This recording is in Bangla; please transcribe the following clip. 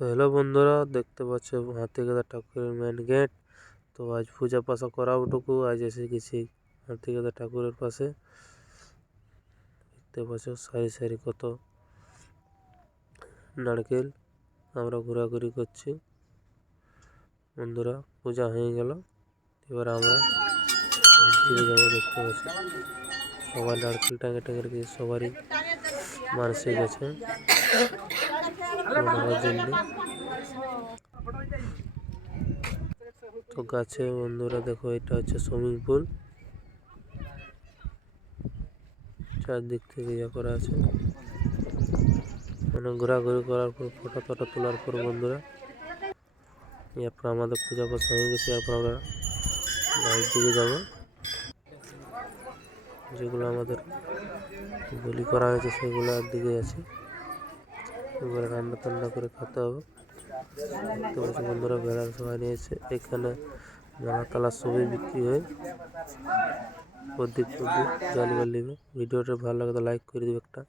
তো হ্যালো বন্ধুরা, দেখতে পাচ্ছ হাতিগাদা ঠাকুরের মেন গেট তো আজ পূজা পাশা করা ওটুকু আজ এসে গেছি হাতিগাদা ঠাকুরের পাশে। দেখতে পাচ্ছ সারি সারি কত নারকেল আমরা ঘোরাঘুরি করছি। বন্ধুরা, পূজা হয়ে গেল। এবার আমরা ফিরে যাব দেখতে পাচ্ছি। সবাই নারকেল টাঙে টাঙে রেখেছে সবারই মানসিক জন্য তো গাছে বন্ধুরা দেখো, এটা হচ্ছে সুইমিং পুল। চারদিক থেকে ইয়ে করা আছে। মানে ঘোরাঘুরি করার পর, ফটো টটো তোলার পর বন্ধুরা। এরপর আমাদের পূজা পাশ হয়ে গেছে, এরপর আমরা বাড়ির দিকে যাব। যেগুলো আমাদের বলি করা হয়েছে সেগুলোর দিকে আছে। এবারে রান্না টান্না করে খেতে হবে। তো বন্ধুরা ভেড়ার সবাই নিয়েছে। এখানে নানা তালার সবই বিক্রি হয়। প্রদীপ প্রদীপ জালিবার নিবে। ভিডিওটা ভালো লাগে তো লাইক করে দিবে একটা।